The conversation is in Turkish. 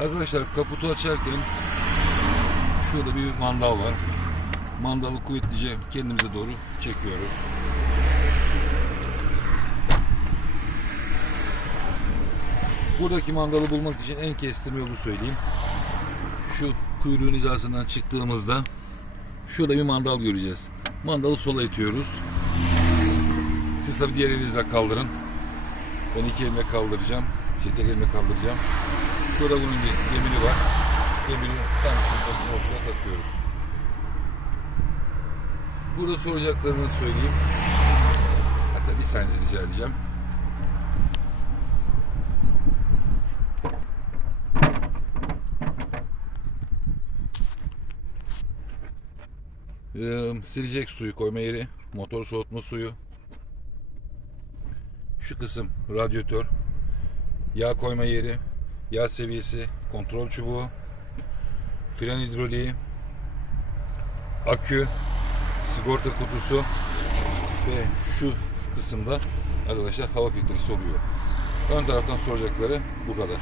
Arkadaşlar kaputu açarken şurada bir mandal var. Mandalı kuvvetlice kendimize doğru çekiyoruz. Buradaki mandalı bulmak için en kestirme yolu söyleyeyim. Şu kuyruğun hizasından çıktığımızda şurada bir mandal göreceğiz. Mandalı sola itiyoruz. Siz tabi diğer elinizle kaldırın. Ben iki elimle kaldıracağım. Şey tek elimle kaldıracağım. Şurada bunun demiri var. Demiri tam şurada boşluğa takıyoruz. Burada soracaklarını söyleyeyim. Hatta bir saniye rica edeceğim. Ee, silecek suyu koyma yeri, motor soğutma suyu. Şu kısım radyatör, yağ koyma yeri, yağ seviyesi, kontrol çubuğu, fren hidroliği, akü, sigorta kutusu ve şu kısımda arkadaşlar hava filtresi oluyor. Ön taraftan soracakları bu kadar.